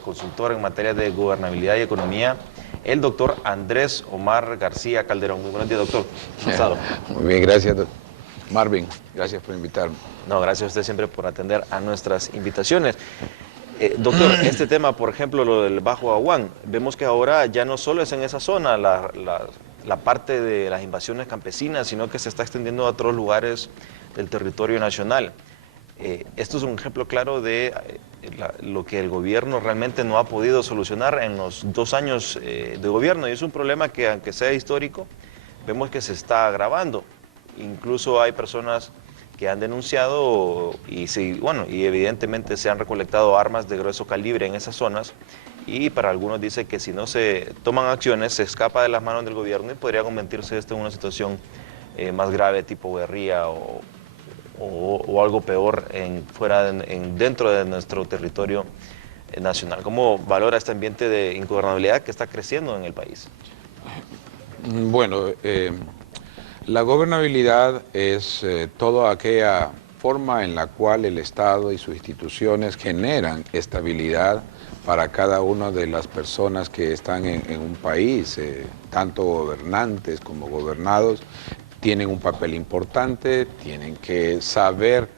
el consultor en materia de gobernabilidad y economía, el doctor Andrés Omar García Calderón. Muy buenos días, doctor. ¿Cómo ha estado? Muy bien, gracias, Marvin. Gracias por invitarme. No, gracias a usted siempre por atender a nuestras invitaciones. Doctor, este tema, por ejemplo, lo del Bajo Aguán, vemos que ahora ya no solo es en esa zona la parte de las invasiones campesinas, sino que se está extendiendo a otros lugares del territorio nacional. Esto es un ejemplo claro de lo que el gobierno realmente no ha podido solucionar en los 2 años de gobierno, y es un problema que, aunque sea histórico, vemos que se está agravando. Incluso hay personas que han denunciado y, bueno, y evidentemente se han recolectado armas de grueso calibre en esas zonas, y para algunos dice que si no se toman acciones se escapa de las manos del gobierno y podría convertirse esto en una situación más grave, tipo guerrilla o algo peor dentro de nuestro territorio nacional. ¿Cómo valora este ambiente de ingobernabilidad que está creciendo en el país? Bueno, la gobernabilidad es toda aquella forma en la cual el Estado y sus instituciones generan estabilidad para cada una de las personas que están en un país, tanto gobernantes como gobernados, tienen un papel importante, tienen que saber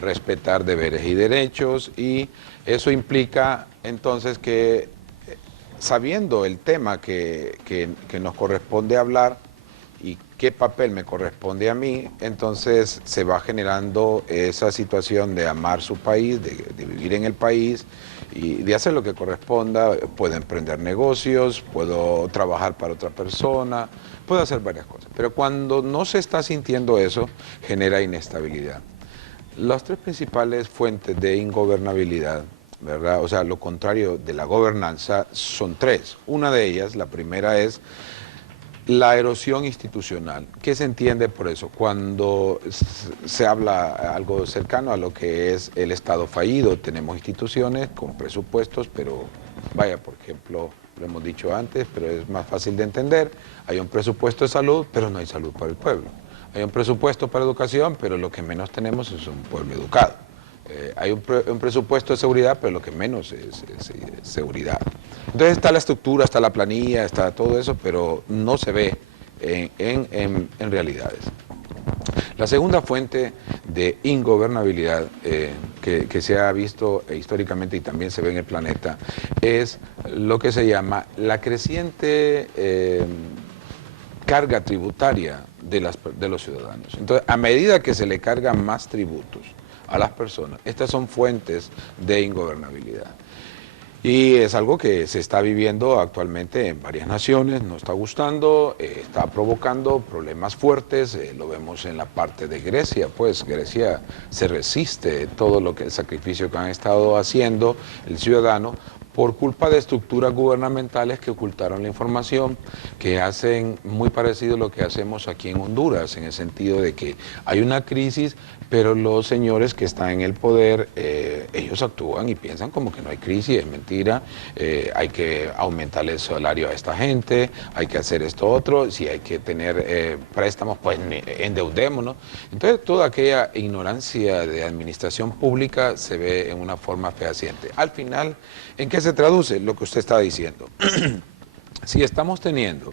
respetar deberes y derechos, y eso implica entonces que, sabiendo el tema que nos corresponde hablar y qué papel me corresponde a mí, entonces se va generando esa situación de amar su país, de vivir en el país y de hacer lo que corresponda. Puedo emprender negocios, puedo trabajar para otra persona, puedo hacer varias cosas. Pero cuando no se está sintiendo eso, genera inestabilidad. Las 3 principales fuentes de ingobernabilidad, ¿verdad? O sea, lo contrario de la gobernanza, son 3. Una de ellas, la primera, es la erosión institucional. ¿Qué se entiende por eso? Cuando se habla algo cercano a lo que es el Estado fallido, tenemos instituciones con presupuestos, pero vaya, por ejemplo, lo hemos dicho antes, pero es más fácil de entender, hay un presupuesto de salud, pero no hay salud para el pueblo. Hay un presupuesto para educación, pero lo que menos tenemos es un pueblo educado. Hay un presupuesto de seguridad, pero lo que menos es seguridad. Entonces está la estructura, está la planilla, está todo eso, pero no se ve en realidades. La segunda fuente de ingobernabilidad que se ha visto históricamente y también se ve en el planeta es lo que se llama la creciente carga tributaria de los ciudadanos. Entonces, a medida que se le cargan más tributos a las personas, estas son fuentes de ingobernabilidad. Y es algo que se está viviendo actualmente en varias naciones, no está gustando, está provocando problemas fuertes, lo vemos en la parte de Grecia, pues Grecia se resiste todo el sacrificio que han estado haciendo el ciudadano por culpa de estructuras gubernamentales que ocultaron la información, que hacen muy parecido a lo que hacemos aquí en Honduras, en el sentido de que hay una crisis, pero los señores que están en el poder, ellos actúan y piensan como que no hay crisis, es mentira, hay que aumentarle el salario a esta gente, hay que hacer esto otro, si hay que tener préstamos, pues endeudémonos. Entonces toda aquella ignorancia de administración pública se ve en una forma fehaciente. Al final, ¿en qué se traduce lo que usted está diciendo? Si estamos teniendo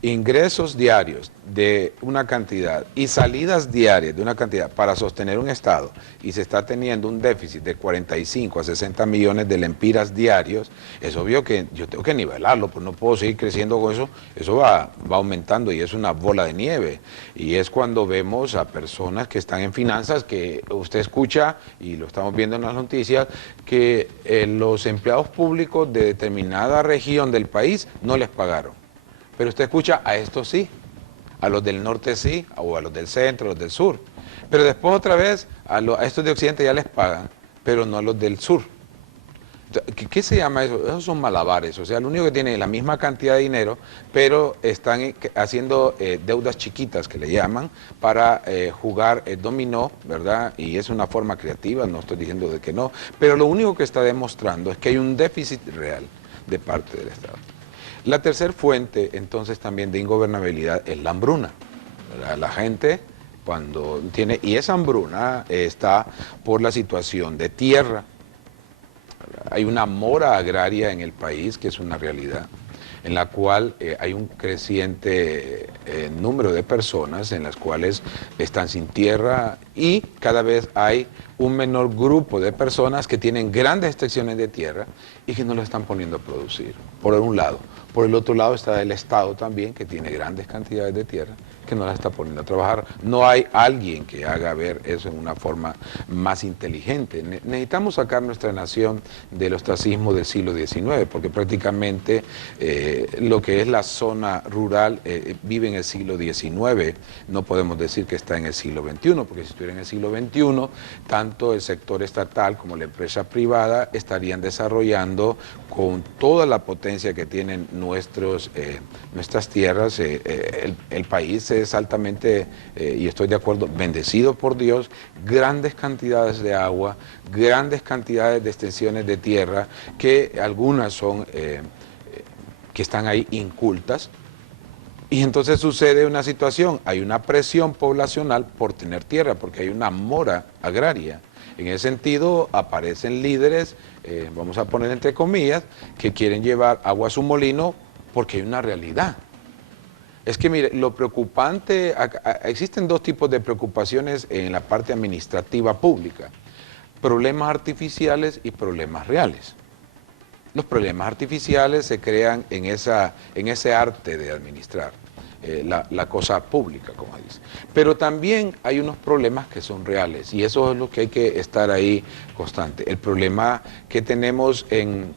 ingresos diarios de una cantidad y salidas diarias de una cantidad para sostener un Estado, y se está teniendo un déficit de 45 a 60 millones de lempiras diarios, es obvio que yo tengo que nivelarlo, pues no puedo seguir creciendo con eso, eso va aumentando y es una bola de nieve. Y es cuando vemos a personas que están en finanzas, que usted escucha, y lo estamos viendo en las noticias, que los empleados públicos de determinada región del país no les pagaron. Pero usted escucha a estos sí, a los del norte sí, o a los del centro, a los del sur. Pero después otra vez a estos de occidente ya les pagan, pero no a los del sur. ¿Qué se llama eso? Esos son malabares. O sea, lo único que tiene es la misma cantidad de dinero, pero están haciendo deudas chiquitas, que le llaman, para jugar dominó, ¿verdad? Y es una forma creativa, no estoy diciendo de que no, pero lo único que está demostrando es que hay un déficit real de parte del Estado. La tercera fuente, entonces, también de ingobernabilidad es la hambruna, ¿verdad? La gente, cuando tiene, y esa hambruna está por la situación de tierra, ¿verdad? hay una mora agraria en el país, que es una realidad, en la cual hay un creciente número de personas en las cuales están sin tierra y cada vez hay un menor grupo de personas que tienen grandes extensiones de tierra y que no lo están poniendo a producir, por un lado. Por el otro lado está el Estado también, que tiene grandes cantidades de tierra, que no la está poniendo a trabajar. No hay alguien que haga ver eso en una forma más inteligente. Necesitamos sacar nuestra nación del ostracismo del siglo XIX, porque prácticamente lo que es la zona rural vive en el siglo XIX. No podemos decir que está en el siglo XXI, porque si estuviera en el siglo XXI, tanto el sector estatal como la empresa privada estarían desarrollando con toda la potencia que tienen nuestras tierras. El país es altamente, y estoy de acuerdo, bendecido por Dios, grandes cantidades de agua, grandes cantidades de extensiones de tierra, que algunas son, que están ahí incultas, y entonces sucede una situación, hay una presión poblacional por tener tierra, porque hay una mora agraria. En ese sentido aparecen líderes, vamos a poner entre comillas, que quieren llevar agua a su molino porque hay una realidad. Es que mire, lo preocupante, existen dos tipos de preocupaciones en la parte administrativa pública: problemas artificiales y problemas reales. Los problemas artificiales se crean en ese arte de administrar la cosa pública, como dice. Pero también hay unos problemas que son reales, y eso es lo que hay que estar ahí constante. El problema que tenemos en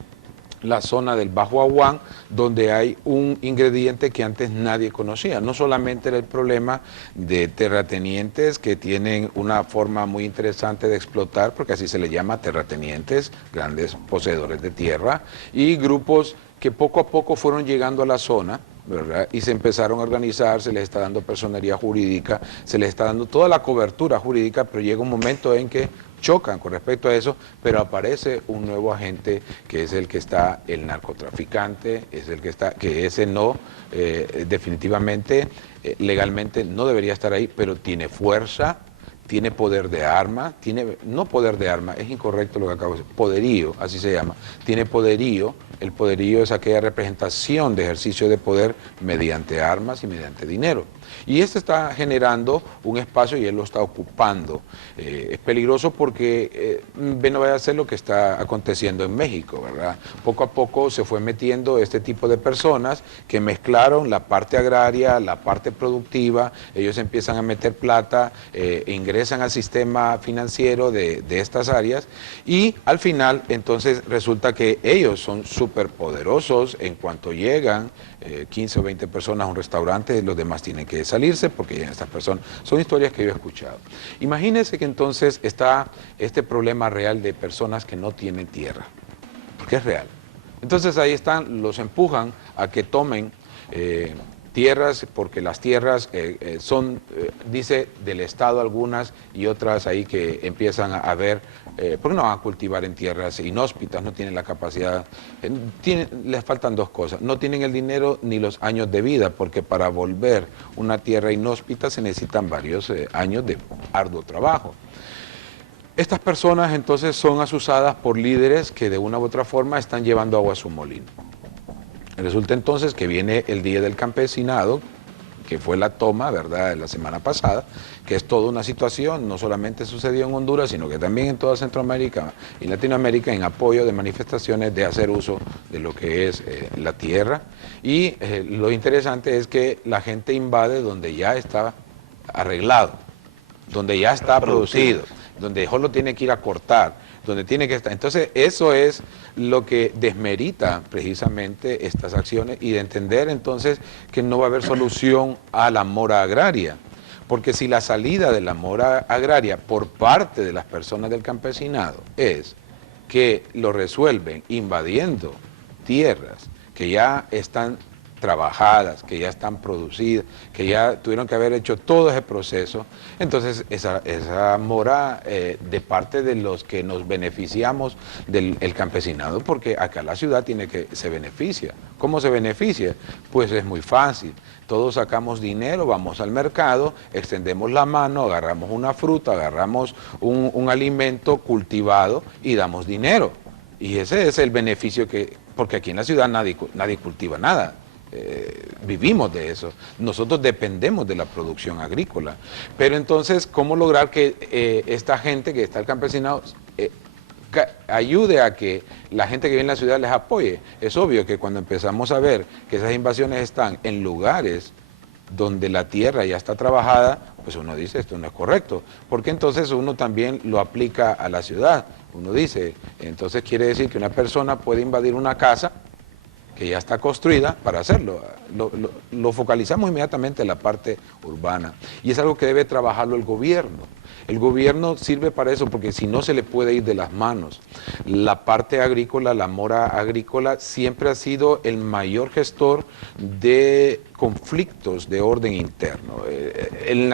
la zona del Bajo Aguán, donde hay un ingrediente que antes nadie conocía. No solamente era el problema de terratenientes que tienen una forma muy interesante de explotar, porque así se le llama, terratenientes, grandes poseedores de tierra, y grupos que poco a poco fueron llegando a la zona, ¿verdad? Y se empezaron a organizar, se les está dando personería jurídica, se les está dando toda la cobertura jurídica, pero llega un momento en que chocan con respecto a eso, pero aparece un nuevo agente que es el que está, el narcotraficante, es el que está, que ese no, definitivamente, legalmente no debería estar ahí, pero tiene fuerza, tiene poder de arma, no poder de arma, es incorrecto lo que acabo de decir, poderío, así se llama, tiene poderío. El poderío es aquella representación de ejercicio de poder mediante armas y mediante dinero. Y este está generando un espacio y él lo está ocupando. Es peligroso porque no vaya a ser lo que está aconteciendo en México, ¿verdad? Poco a poco se fue metiendo este tipo de personas que mezclaron la parte agraria, la parte productiva, ellos empiezan a meter plata, ingresan al sistema financiero de estas áreas y al final entonces resulta que ellos son superpoderosos en cuanto llegan 15 o 20 personas a un restaurante, los demás tienen que salirse porque llegan estas personas. Son historias que yo he escuchado. Imagínense que entonces está este problema real de personas que no tienen tierra, porque es real. Entonces ahí están, los empujan a que tomen tierras, porque las tierras son, dice, del Estado algunas y otras ahí que empiezan a ver, ¿por qué no van a cultivar en tierras inhóspitas? No tienen la capacidad, les faltan dos cosas, no tienen el dinero ni los años de vida, porque para volver una tierra inhóspita se necesitan varios años de arduo trabajo. Estas personas entonces son asusadas por líderes que de una u otra forma están llevando agua a su molino. Resulta entonces que viene el Día del Campesinado, que fue la toma, ¿verdad?, de la semana pasada, que es toda una situación, no solamente sucedió en Honduras, sino que también en toda Centroamérica y Latinoamérica, en apoyo de manifestaciones de hacer uso de lo que es la tierra. Y lo interesante es que la gente invade donde ya está arreglado, donde ya está producido, donde solo tiene que ir a cortar, donde tiene que estar. Entonces, eso es lo que desmerita precisamente estas acciones y de entender entonces que no va a haber solución a la mora agraria. Porque si la salida de la mora agraria por parte de las personas del campesinado es que lo resuelven invadiendo tierras que ya están trabajadas, que ya están producidas, que ya tuvieron que haber hecho todo ese proceso, entonces esa mora de parte de los que nos beneficiamos del campesinado, porque acá la ciudad se beneficia. ¿Cómo se beneficia? Pues es muy fácil. Todos sacamos dinero, vamos al mercado, extendemos la mano, agarramos una fruta, agarramos un alimento cultivado y damos dinero. Y ese es el beneficio porque aquí en la ciudad nadie cultiva nada. Vivimos de eso. Nosotros dependemos de la producción agrícola. Pero entonces, ¿cómo lograr que esta gente que está el campesinado ayude a que la gente que vive en la ciudad les apoye? Es obvio que cuando empezamos a ver que esas invasiones están en lugares donde la tierra ya está trabajada, pues uno dice, esto no es correcto, porque entonces uno también lo aplica a la ciudad. Uno dice, entonces quiere decir que una persona puede invadir una casa que ya está construida para hacerlo. Lo focalizamos inmediatamente en la parte urbana, y es algo que debe trabajarlo el gobierno. El gobierno sirve para eso, porque si no se le puede ir de las manos. La parte agrícola, la mora agrícola, siempre ha sido el mayor gestor de conflictos de orden interno. En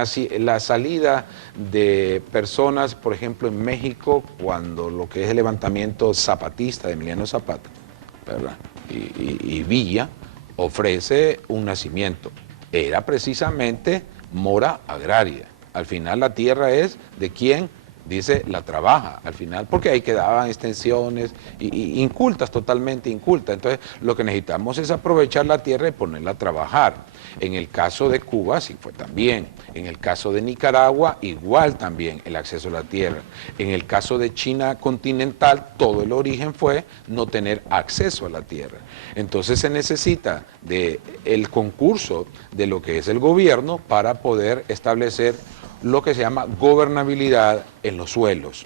la salida de personas, por ejemplo, en México, cuando lo que es el levantamiento zapatista de Emiliano Zapata, ¿verdad? Y Villa ofrece un nacimiento. Era precisamente mora agraria. Al final la tierra es de quien, dice, la trabaja. Al final, porque ahí quedaban extensiones incultas, totalmente incultas. Entonces, lo que necesitamos es aprovechar la tierra y ponerla a trabajar. En el caso de Cuba, sí fue también. En el caso de Nicaragua, igual también el acceso a la tierra. En el caso de China continental, todo el origen fue no tener acceso a la tierra. Entonces se necesita del concurso de lo que es el gobierno para poder establecer lo que se llama gobernabilidad en los suelos.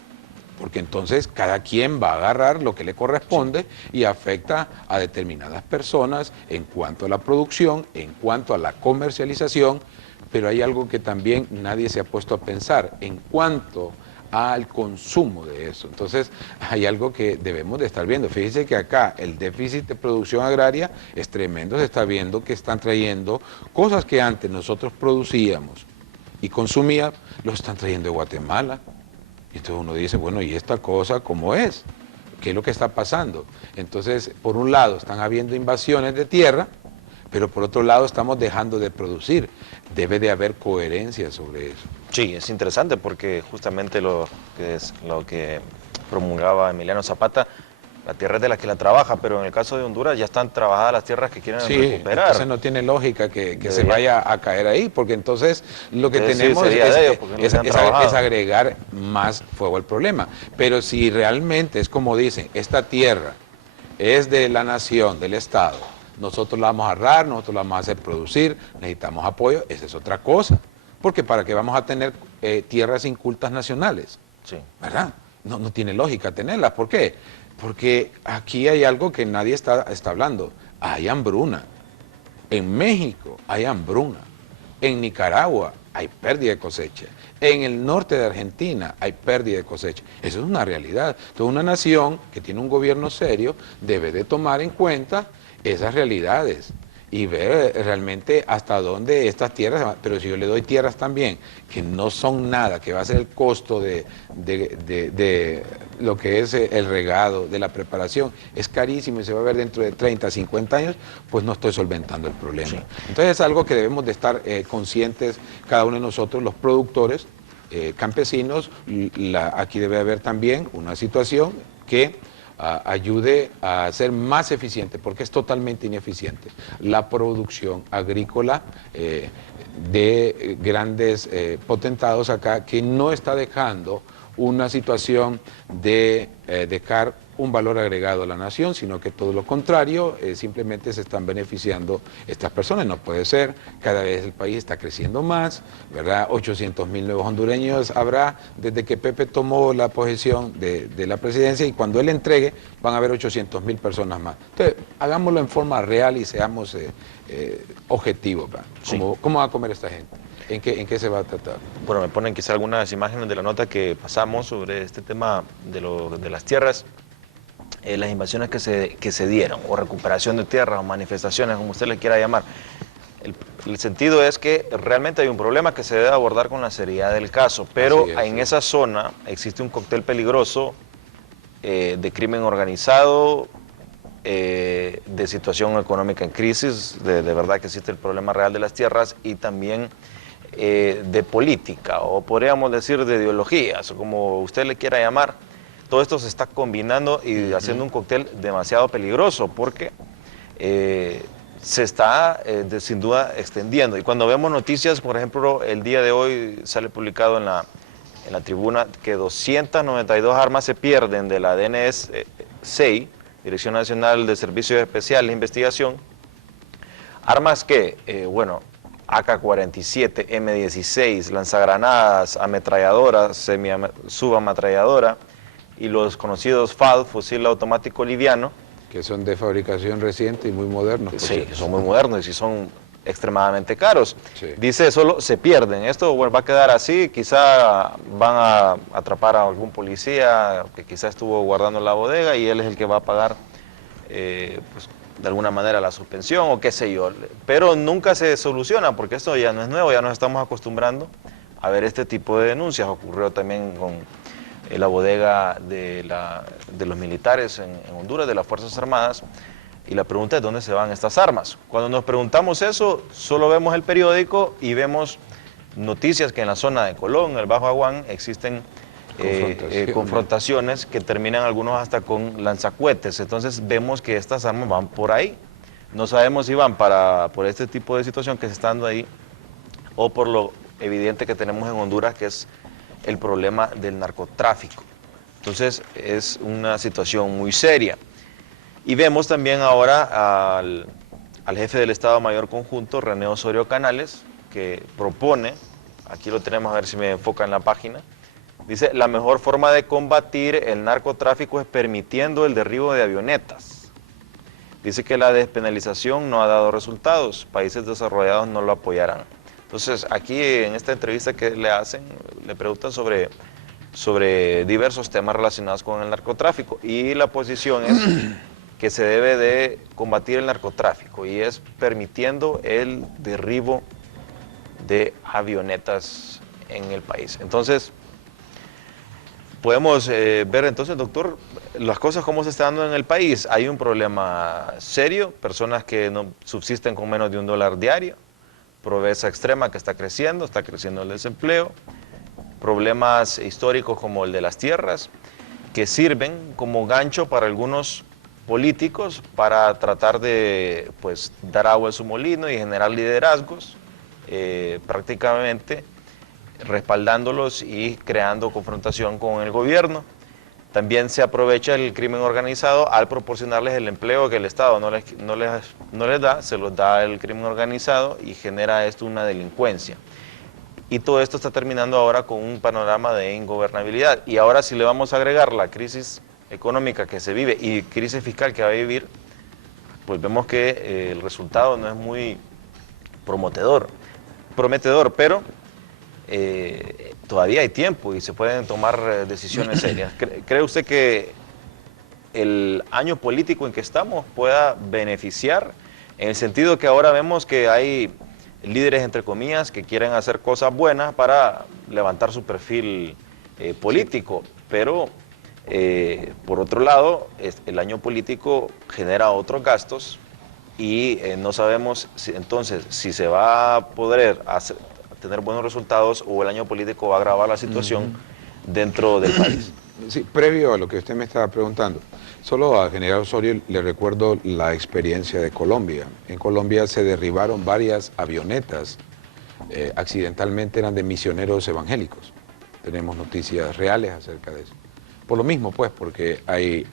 Porque entonces cada quien va a agarrar lo que le corresponde y afecta a determinadas personas en cuanto a la producción, en cuanto a la comercialización, pero hay algo que también nadie se ha puesto a pensar, en cuanto al consumo de eso. Entonces hay algo que debemos de estar viendo. Fíjense que acá el déficit de producción agraria es tremendo, se está viendo que están trayendo cosas que antes nosotros producíamos y consumíamos, los están trayendo de Guatemala. Entonces uno dice, bueno, ¿y esta cosa cómo es? ¿Qué es lo que está pasando? Entonces, por un lado, están habiendo invasiones de tierra, pero por otro lado estamos dejando de producir. Debe de haber coherencia sobre eso. Sí, es interesante porque justamente lo que promulgaba Emiliano Zapata, la tierra es de la que la trabaja, pero en el caso de Honduras ya están trabajadas las tierras que quieren recuperar. Entonces no tiene lógica que se vaya a caer ahí, porque entonces lo que tenemos es agregar más fuego al problema. Pero si realmente es como dicen, esta tierra es de la nación, del Estado, nosotros la vamos a agarrar, nosotros la vamos a hacer producir, necesitamos apoyo, esa es otra cosa. Porque para qué vamos a tener tierras incultas nacionales, sí, ¿verdad? No tiene lógica tenerlas. ¿Por qué? Porque aquí hay algo que nadie está hablando. Hay hambruna. En México hay hambruna. En Nicaragua hay pérdida de cosecha. En el norte de Argentina hay pérdida de cosecha. Eso es una realidad. Entonces una nación que tiene un gobierno serio debe de tomar en cuenta esas realidades y ver realmente hasta dónde estas tierras, pero si yo le doy tierras también que no son nada, que va a ser el costo de lo que es el regado, de la preparación, es carísimo y se va a ver dentro de 30, 50 años, pues no estoy solventando el problema. Sí. Entonces es algo que debemos de estar conscientes cada uno de nosotros, los productores, campesinos. Aquí debe haber también una situación que ayude a ser más eficiente, porque es totalmente ineficiente la producción agrícola de grandes potentados acá, que no está dejando una situación de dejar un valor agregado a la nación, sino que todo lo contrario, simplemente se están beneficiando estas personas. No puede ser, cada vez el país está creciendo más, ¿verdad? 800,000 nuevos hondureños habrá desde que Pepe tomó la posesión de la presidencia, y cuando él entregue van a haber 800,000 personas más. Entonces, hagámoslo en forma real y seamos objetivos, ¿verdad? Sí. ¿Cómo va a comer esta gente? ¿En qué se va a tratar? Bueno, me ponen quizá algunas imágenes de la nota que pasamos sobre este tema de las tierras. Las invasiones que se dieron, o recuperación de tierras, o manifestaciones, como usted le quiera llamar. El sentido es que realmente hay un problema que se debe abordar con la seriedad del caso, pero en esa zona existe un cóctel peligroso de crimen organizado, de situación económica en crisis, de verdad que existe el problema real de las tierras, y también de política, o podríamos decir de ideologías, o como usted le quiera llamar, todo esto se está combinando y haciendo un cóctel demasiado peligroso porque se está sin duda extendiendo. Y cuando vemos noticias, por ejemplo, el día de hoy sale publicado en la tribuna que 292 armas se pierden de la DNS-6, Dirección Nacional de Servicios Especiales de Investigación. Armas que, AK-47, M16, lanzagranadas, ametralladoras, subametralladora y los conocidos FAL, fusil automático liviano. Que son de fabricación reciente y muy modernos. Sí, son muy modernos y son extremadamente caros. Sí. Dice, solo se pierden. Esto va a quedar así, quizá van a atrapar a algún policía que quizá estuvo guardando la bodega y él es el que va a pagar, pues, de alguna manera la suspensión o qué sé yo. Pero nunca se soluciona porque esto ya no es nuevo, ya nos estamos acostumbrando a ver este tipo de denuncias. Ocurrió también con la bodega de los militares en Honduras, de las Fuerzas Armadas. Y la pregunta es, ¿dónde se van estas armas? Cuando nos preguntamos eso, solo vemos el periódico y vemos noticias que en la zona de Colón, en el Bajo Aguán, existen confrontaciones que terminan algunos hasta con lanzacohetes. Entonces vemos que estas armas van por ahí. No sabemos si van por este tipo de situación que se está dando ahí o por lo evidente que tenemos en Honduras, que es el problema del narcotráfico. Entonces es una situación muy seria. Y vemos también ahora al jefe del Estado Mayor Conjunto, René Osorio Canales, que propone, aquí lo tenemos, a ver si me enfoca en la página, dice, la mejor forma de combatir el narcotráfico es permitiendo el derribo de avionetas. Dice que la despenalización no ha dado resultados, países desarrollados no lo apoyarán. Entonces, aquí en esta entrevista que le hacen, le preguntan sobre diversos temas relacionados con el narcotráfico y la posición es que se debe de combatir el narcotráfico y es permitiendo el derribo de avionetas en el país. Entonces, podemos ver entonces, doctor, las cosas cómo se están dando en el país. Hay un problema serio, personas que no subsisten con menos de $1 diario, pobreza extrema que está creciendo el desempleo, problemas históricos como el de las tierras, que sirven como gancho para algunos políticos para tratar de, pues, dar agua a su molino y generar liderazgos, prácticamente respaldándolos y creando confrontación con el gobierno. También se aprovecha el crimen organizado al proporcionarles el empleo que el Estado no les da, se los da el crimen organizado y genera esto una delincuencia. Y todo esto está terminando ahora con un panorama de ingobernabilidad. Y ahora si le vamos a agregar la crisis económica que se vive y crisis fiscal que va a vivir, pues vemos que el resultado no es muy prometedor, pero todavía hay tiempo y se pueden tomar decisiones serias. ¿Cree usted que el año político en que estamos pueda beneficiar, en el sentido que ahora vemos que hay líderes, entre comillas, que quieren hacer cosas buenas para levantar su perfil político, pero por otro lado, el año político genera otros gastos y no sabemos entonces si se va a poder tener buenos resultados o el año político va a agravar la situación dentro del país. Sí, previo a lo que usted me estaba preguntando, solo al general Osorio le recuerdo la experiencia de Colombia. En Colombia se derribaron varias avionetas, accidentalmente eran de misioneros evangélicos. Tenemos noticias reales acerca de eso. Por lo mismo, pues, porque hay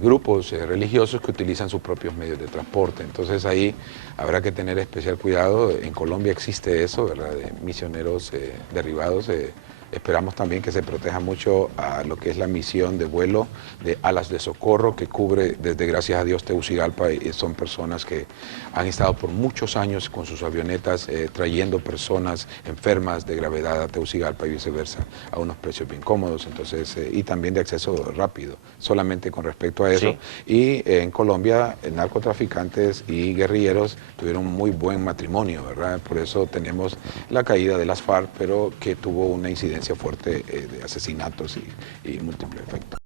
grupos religiosos que utilizan sus propios medios de transporte. Entonces ahí habrá que tener especial cuidado. En Colombia existe eso, ¿verdad?, de misioneros derribados. Esperamos también que se proteja mucho a lo que es la misión de vuelo de Alas de Socorro, que cubre desde, gracias a Dios, Tegucigalpa, y son personas que han estado por muchos años con sus avionetas trayendo personas enfermas de gravedad a Tegucigalpa y viceversa a unos precios bien cómodos, entonces, y también de acceso rápido, solamente con respecto a eso. Sí. Y en Colombia, narcotraficantes y guerrilleros tuvieron un muy buen matrimonio, ¿verdad? Por eso tenemos la caída de las FARC, pero que tuvo una incidencia fuerte de asesinatos y múltiples efectos.